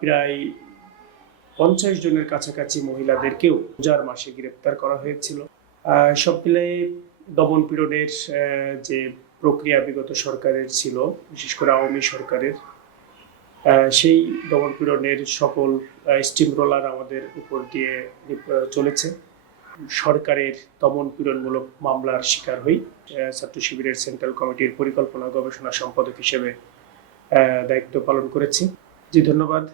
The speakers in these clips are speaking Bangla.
প্রায় 50 জনের কাছাকাছি মহিলাদেরকেও রোজার মাসে গ্রেপ্তার করা হয়েছিল। সব মিলিয়ে দমন পীড়নের যে প্রক্রিয়া বিগত সরকারের ছিল, বিশেষ করে আওয়ামী সরকারের, সেই দমন পীড়নের সকল স্টিম রোলার আমাদের উপর দিয়ে চলেছে। সরকারের দমন পীড়নমূলক মামলার শিকার হই। ছাত্র শিবিরের সেন্ট্রাল কমিটির পরিকল্পনা গবেষণা সম্পাদক হিসেবে দায়িত্ব পালন করেছি। জি, ধন্যবাদ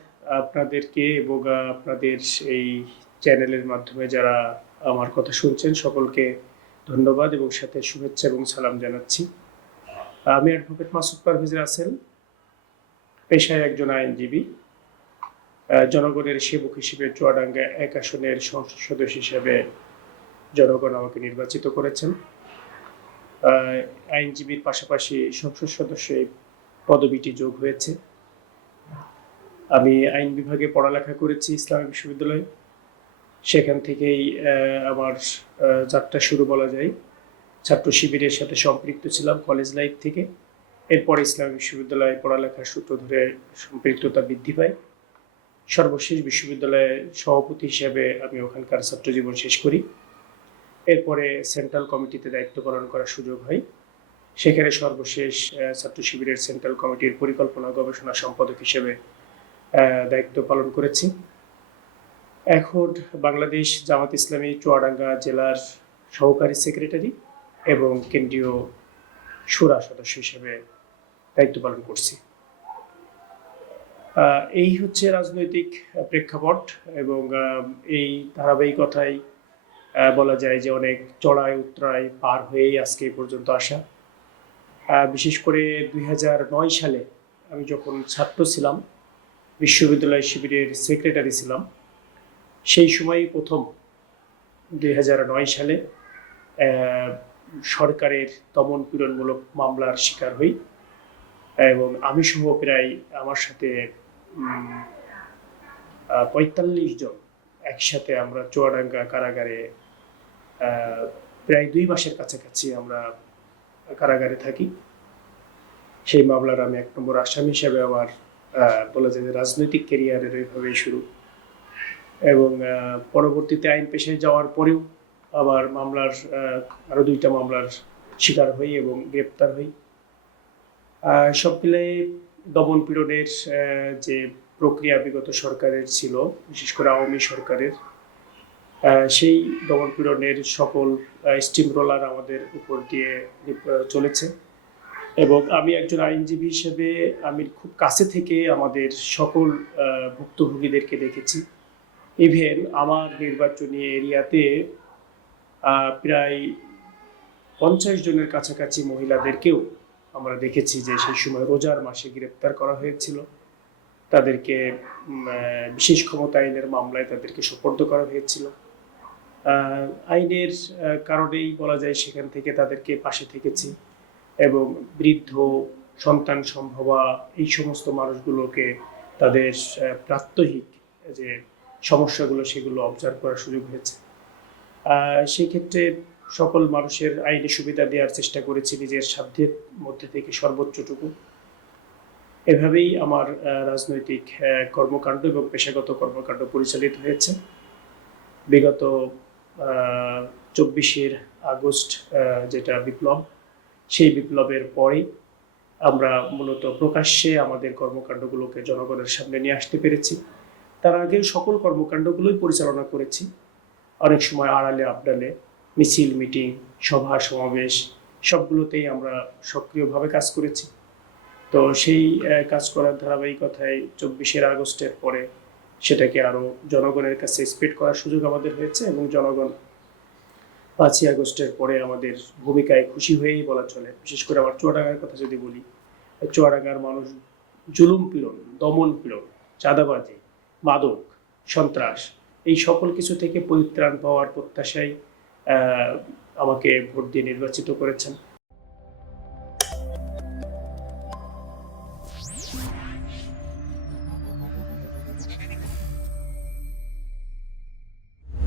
আপনাদেরকে এবং আপনাদের এই চ্যানেলের মাধ্যমে যারা আমার কথা শুনছেন সকলকে ধন্যবাদ এবং সাথে শুভেচ্ছা এবং সালাম জানাচ্ছি। আমি অ্যাডভোকেট মাসুদ পারভেজ রাসেল, পেশায় একজন আইনজীবী। জনগণের সেবক হিসেবে চুয়াডাঙ্গা 1 আসনের সংসদ সদস্য হিসেবে জনগণ আমাকে নির্বাচিত করেছেন। আইনজীবীর পাশাপাশি সংসদ সদস্য পদবিটি যোগ হয়েছে। আমি আইন বিভাগে পড়ালেখা করেছি ইসলামী বিশ্ববিদ্যালয়ে। সেখান থেকেই আমার যাত্রা শুরু বলা যায়। ছাত্র শিবিরের সাথে সম্পৃক্ত ছিলাম কলেজ লাইফ থেকে। এরপরে ইসলামী বিশ্ববিদ্যালয়ে পড়ালেখার সূত্র ধরে সম্পৃক্ততা বৃদ্ধি পায়। সর্বশেষ বিশ্ববিদ্যালয়ে সভাপতি হিসেবে আমি ওখানকার ছাত্র জীবন শেষ করি। এরপরে সেন্ট্রাল কমিটিতে দায়িত্ব পালন করার সুযোগ হয়। সেখানে সর্বশেষ ছাত্র শিবিরের সেন্ট্রাল কমিটির পরিকল্পনা গবেষণা সম্পাদক হিসেবে দায়িত্ব পালন করেছি। এখন বাংলাদেশ জামাত ইসলামী চুয়াডাঙ্গা জেলার সহকারী সেক্রেটারি এবং কেন্দ্রীয় শুরা সদস্য হিসেবে দায়িত্ব পালন করছি। এই হচ্ছে রাজনৈতিক প্রেক্ষাপট এবং এই ধারাবাহিকতায় বলা যায় যে অনেক চড়াই উতরাই পার হয়েই আজকে পর্যন্ত আসা। বিশেষ করে 2009 সালে আমি যখন ছাত্র ছিলাম, বিশ্ববিদ্যালয় শিবিরের সেক্রেটারি ছিলাম, সেই সময়ই প্রথম 2009 সালে সরকারের দমন পীড়নমূলক মামলার শিকার হই এবং আমি সহ প্রায় আমার সাথে 45 জন একসাথে আমরা চুয়াডাঙ্গা কারাগারে প্রায় 2 মাসের কাছাকাছি আমরা কারাগারে থাকি। সেই মামলার আমি 1 নম্বর আসামি হিসেবে আমার বলা যায় যে রাজনৈতিক ক্যারিয়ারের এইভাবেই শুরু এবং পরবর্তীতে আইন পেশায় যাওয়ার পরেও আবার মামলার আরও 2টা মামলার শিকার হই এবং গ্রেপ্তার হই। সব মিলিয়ে দমন পীড়নের যে প্রক্রিয়া বিগত সরকারের ছিল, বিশেষ করে আওয়ামী সরকারের, সেই দমন পীড়নের সকল স্টিম রোলার আমাদের উপর দিয়ে চলেছে এবং আমি একজন আইনজীবী হিসেবে আমি খুব কাছে থেকে আমাদের সকল ভুক্তভোগীদেরকে দেখেছি। ইভেন আমার নির্বাচনী এরিয়াতে প্রায় 50 জনের কাছাকাছি মহিলাদেরকেও আমরা দেখেছি যে সেই সময় রোজার মাসে গ্রেপ্তার করা হয়েছিল। তাদেরকে বিশেষ ক্ষমতা আইনের মামলায় তাদেরকে সোপর্দ করা হয়েছিল। আইনের কারণেই বলা যায় সেখান থেকে তাদেরকে পাশে থেকেছি এবং বৃদ্ধ, সন্তান সম্ভবা এই সমস্ত মানুষগুলোকে তাদের প্রাত্যহিক যে সমস্যাগুলো সেগুলো অবজার্ভ করার সুযোগ হয়েছে। সেই ক্ষেত্রে সকল মানুষের আইনি সুবিধা দেওয়ার চেষ্টা করেছি নিজের সাধ্যের মধ্যে থেকে সর্বোচ্চটুকু। এভাবেই আমার রাজনৈতিক কর্মকাণ্ড এবং পেশাগত কর্মকাণ্ড পরিচালিত হয়েছে। বিগত 24 আগস্ট যেটা বিপ্লব, সেই বিপ্লবের পরেই আমরা মূলত প্রকাশ্যে আমাদের কর্মকাণ্ডগুলোকে জনগণের সামনে নিয়ে আসতে পেরেছি। তার আগে সকল কর্মকাণ্ডগুলোই পরিচালনা করেছি, অনেক সময় আড়ালে আবডালে, মিছিল, মিটিং, সভা সমাবেশ সবগুলোতেই আমরা সক্রিয়ভাবে কাজ করেছি। তো সেই কাজ করার ধারাবাহিকতায় 24 আগস্টের পরে সেটাকে আরও জনগণের কাছে স্প্রেড করার সুযোগ আমাদের হয়েছে এবং জনগণ 5ই আগস্টের পরে আমাদের ভূমিকায় খুশি হয়েই বলা চলে। বিশেষ করে আমার চুয়াডাঙ্গার কথা যদি বলি, চুয়াডাঙ্গার মানুষ জুলুম পীড়ন, দমন পীড়ন, চাঁদাবাজি, মাদক, সন্ত্রাস এই সকল কিছু থেকে পরিত্রাণ পাওয়ার প্রত্যাশায় আমাকে ভোট দিয়ে নির্বাচিত করেছেন।